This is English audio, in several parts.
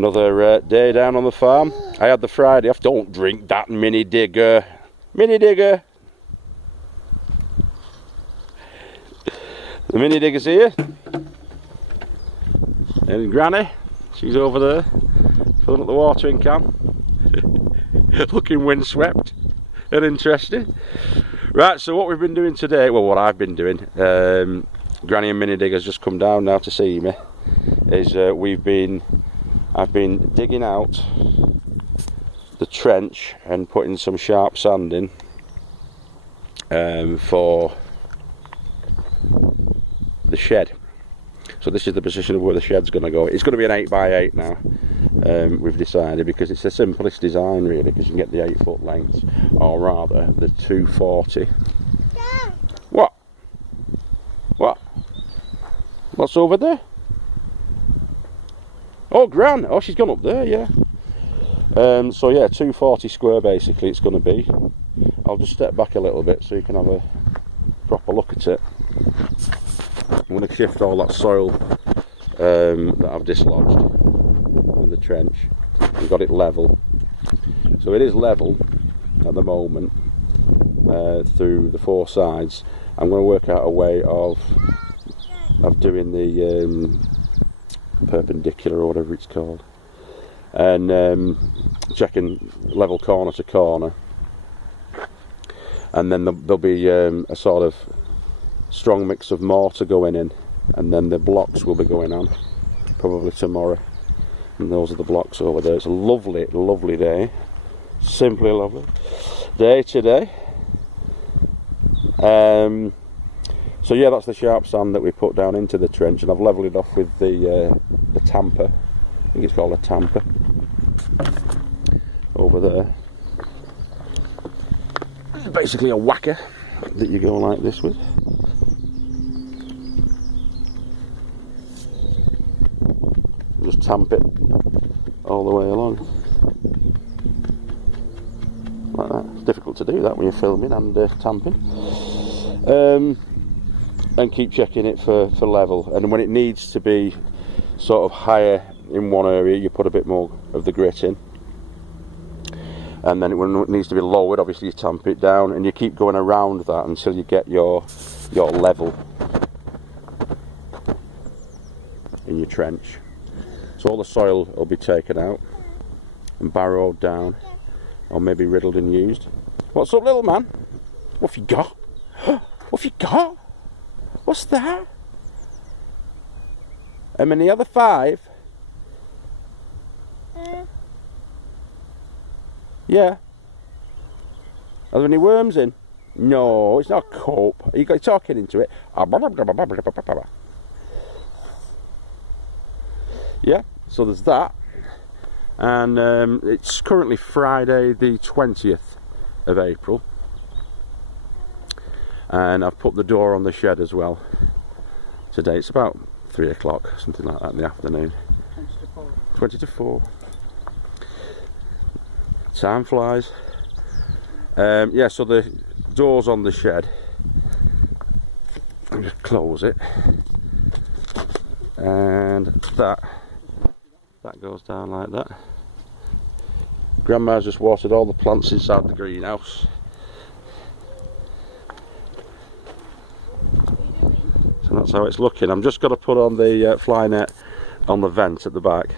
Another day down on the farm. I had the Friday off. Don't drink that mini digger. Mini digger. The mini digger's here. And Granny, she's over there, filling up the watering can. Looking windswept and interesting. Right, so what we've been doing today, well, what I've been doing, Granny and Mini Digger's just come down now to see me, is I've been digging out the trench and putting some sharp sand in for the shed. So this is the position of where the shed's going to go. It's going to be an 8x8 now, we've decided, because it's the simplest design really, because you can get the 8-foot lengths, or rather the 240. Yeah. What? What? What's over there? Oh, Gran! Oh, she's gone up there, yeah. So yeah, 240 square basically it's going to be. I'll just step back a little bit so you can have a proper look at it. I'm going to shift all that soil that I've dislodged in the trench and got it level. So it is level at the moment through the 4 sides. I'm going to work out a way of doing the perpendicular or whatever it's called, and checking level corner to corner, and then there'll be a sort of strong mix of mortar going in, and then the blocks will be going on probably tomorrow, and those are the blocks over there. It's a lovely, lovely day, simply lovely day today. So yeah, that's the sharp sand that we put down into the trench, and I've levelled it off with the tamper. I think it's called a tamper over there. It's basically a whacker that you go like this with. Just tamp it all the way along like that. It's difficult to do that when you're filming and tamping, and keep checking it for level, and when it needs to be sort of higher in one area you put a bit more of the grit in, and then when it needs to be lowered obviously you tamp it down, and you keep going around that until you get your level in your trench. So all the soil will be taken out and barrowed down, or maybe riddled and used. What's up, little man? What have you got? What have you got? What's that? How many other 5? Yeah. Are there any worms in? No, it's not a cope. You got talking into it. Yeah, so there's that, and it's currently Friday the 20th of April, and I've put the door on the shed as well today. It's about 3 o'clock, something like that in the afternoon. 20 to 4. Time flies. Yeah, so the door's on the shed. I'll just close it, and that goes down like that. Grandma's just watered all the plants inside the greenhouse. So that's how it's looking. I'm just going to put on the fly net on the vent at the back.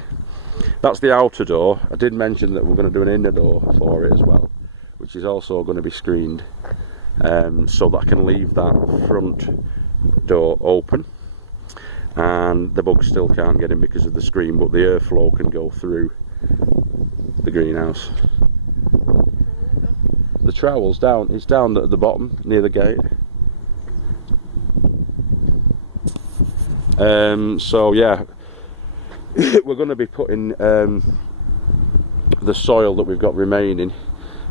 That's the outer door. I did mention that we're going to do an inner door for it as well, which is also going to be screened, so that I can leave that front door open, and the bugs still can't get in because of the screen, but the airflow can go through the greenhouse. The trowel's down, it's down at the bottom near the gate. So yeah, we're going to be putting the soil that we've got remaining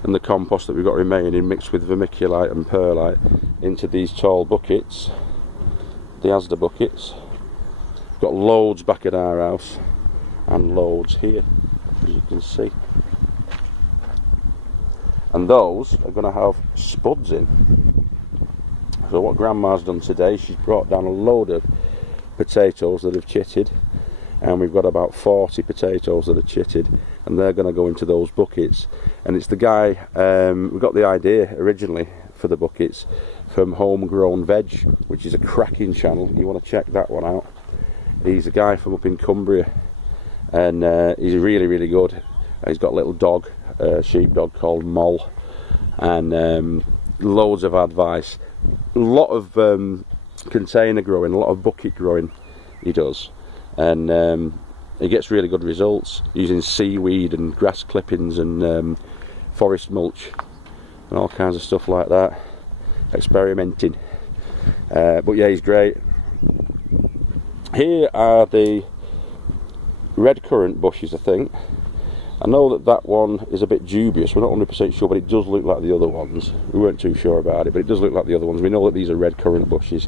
and the compost that we've got remaining, mixed with vermiculite and perlite, into these tall buckets, the Asda buckets. We've got loads back at our house and loads here, as you can see, and those are going to have spuds in. So what Grandma's done today, she's brought down a load of potatoes that have chitted, and we've got about 40 potatoes that are chitted, and they're going to go into those buckets. And it's the guy, we got the idea originally for the buckets from Homegrown Veg, which is a cracking channel. You want to check that one out. He's a guy from up in Cumbria, and he's really, really good. He's got a little dog, a sheepdog called Moll, and loads of advice. A lot of container growing, a lot of bucket growing he does, and he gets really good results using seaweed and grass clippings and forest mulch and all kinds of stuff like that, experimenting. But yeah, he's great. Here are the red currant bushes, I think. I know that one is a bit dubious, we're not 100% sure, but it does look like the other ones. We weren't too sure about it, but it does look like the other ones. We know that these are red currant bushes,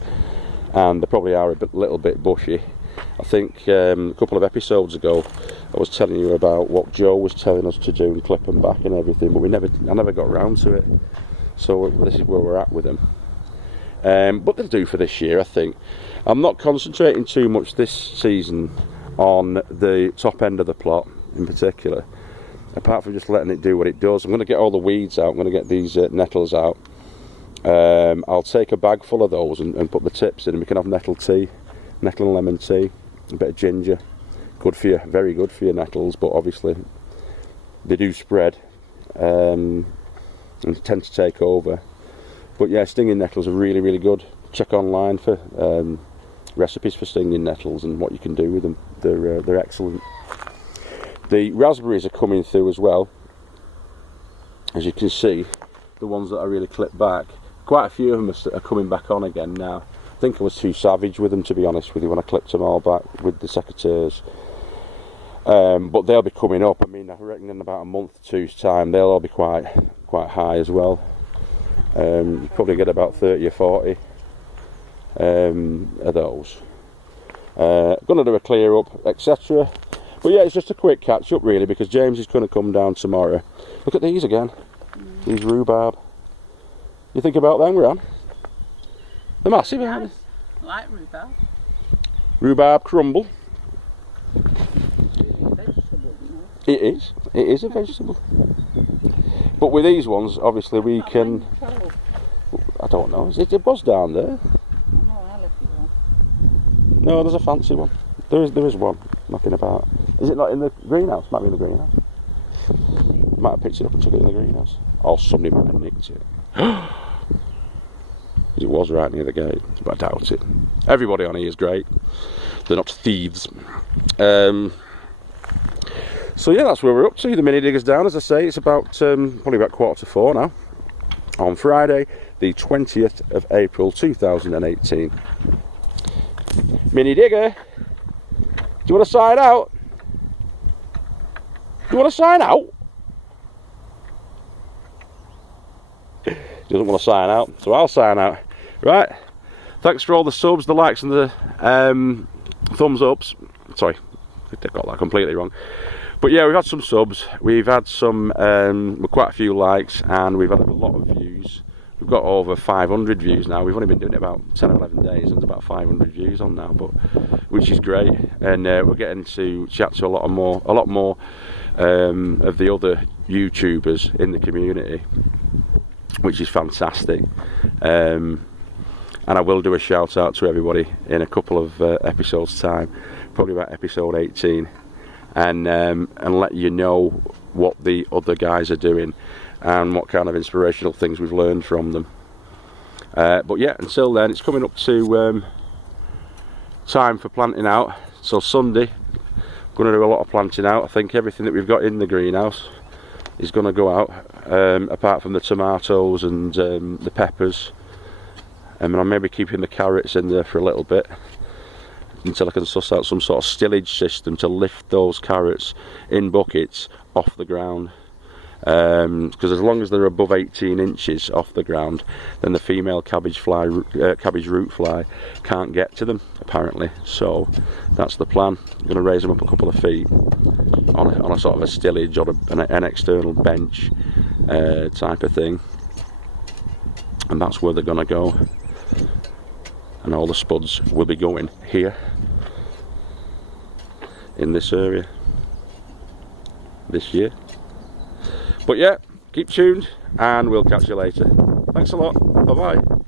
and they probably are a little bit bushy. I think a couple of episodes ago I was telling you about what Joe was telling us to do and clip them back and everything, but I never got around to it. So this is where we're at with them. But they'll do for this year, I think. I'm not concentrating too much this season on the top end of the plot in particular, apart from just letting it do what it does. I'm going to get all the weeds out. I'm going to get these nettles out. I'll take a bag full of those and put the tips in, and we can have nettle tea, nettle and lemon tea, a bit of ginger. Good for you, very good for your nettles, but obviously they do spread and tend to take over. But yeah, stinging nettles are really, really good. Check online for recipes for stinging nettles and what you can do with them. They're excellent. The raspberries are coming through as well. As you can see, the ones that I really clipped back, quite a few of them are coming back on again now. I think I was too savage with them, to be honest with you, when I clipped them all back with the secateurs. But they'll be coming up. I mean, I reckon in about a month or two's time they'll all be quite high as well. You probably get about 30 or 40 of those. Gonna do a clear up, etc. But yeah, it's just a quick catch up really, because James is going to come down tomorrow. Look at these again. These rhubarb. You think about them, Gran? They're massive, aren't they? I like rhubarb. Rhubarb crumble. Vegetable, you know. It is a vegetable. But with these ones, obviously we can... I don't know, it was down there. No, I left it one. No, there's a fancy one. There is one knocking about. Is it not in the greenhouse? Might be in the greenhouse. Might have picked it up and took it in the greenhouse. Or somebody might have nicked it. It was right near the gate, but I doubt it. Everybody on here is great. They're not thieves. So yeah, that's where we're up to. The mini digger's down, as I say. It's about probably about 3:45 now. On Friday, the 20th of April 2018. Mini digger, do you want to sign out? Do you want to sign out? He doesn't want to sign out, so I'll sign out. Right, thanks for all the subs, the likes and the thumbs ups. Sorry, I got that completely wrong. But yeah, we've had some subs, we've had some quite a few likes, and we've had a lot of views. We've got over 500 views now. We've only been doing it about 10 or 11 days, and there's about 500 views on now, which is great. And we're getting to chat to a lot more of the other YouTubers in the community, which is fantastic. And I will do a shout out to everybody in a couple of episodes time, probably about episode 18, and let you know what the other guys are doing and what kind of inspirational things we've learned from them. But yeah, until then, it's coming up to time for planting out. So Sunday, I'm going to do a lot of planting out. I think everything that we've got in the greenhouse is going to go out, apart from the tomatoes and the peppers. And I'm maybe keeping the carrots in there for a little bit until I can suss out some sort of stillage system to lift those carrots in buckets off the ground. Because as long as they're above 18 inches off the ground, then the female cabbage root fly can't get to them, apparently. So that's the plan. I'm going to raise them up a couple of feet on a sort of a stillage or an external bench type of thing, and that's where they're going to go. And all the spuds will be going here. in this area this year. But yeah, keep tuned and we'll catch you later. Thanks a lot. Bye bye.